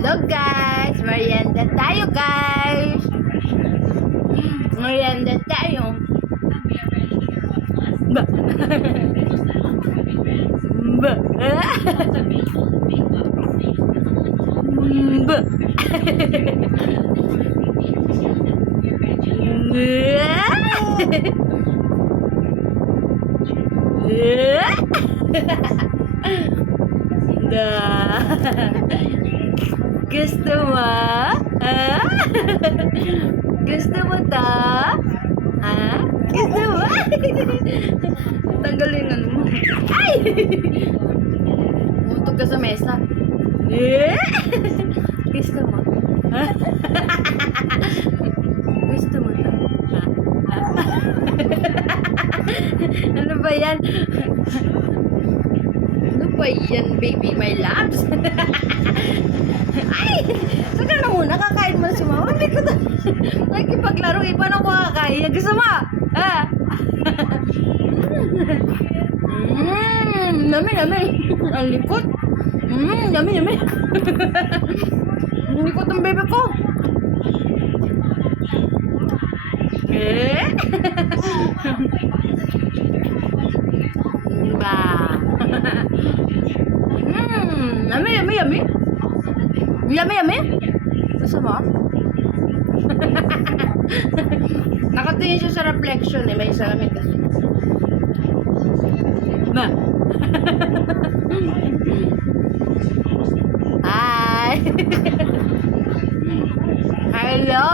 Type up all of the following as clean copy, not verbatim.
Hello guys! Merienda tayo guys! Merienda tayo! Ba! Ba! Ba! Gusto mo? Ah? Gusto mo to? Ha? Gusto mo? Tanggalin ano mo. Ay! Utog ka sa mesa. Gusto mo? Ha? Gusto mo to? Ha? Ano ba yan? Ano ba yan, baby my loves? Ay! Saka na muna, kakain mo si mama. Hindi ko na. Nakikipaglaro, iba na ko kakain. Gusto mo? Ha? Yummy, yummy. Ang likot. Yummy, yummy. Ang likot ng bebe ko. Diba? Yummy, yummy, yummy. Yummy, yummy. Gusto mo? Nakatingin siya sa reflection eh. May salamin kasi. Ba? Hi! Hello!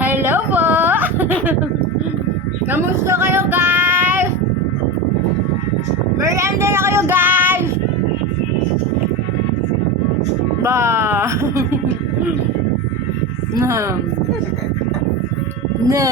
Hello po! Kamusta kayo guys? Merienda na kayo guys! Ba? Na. Na.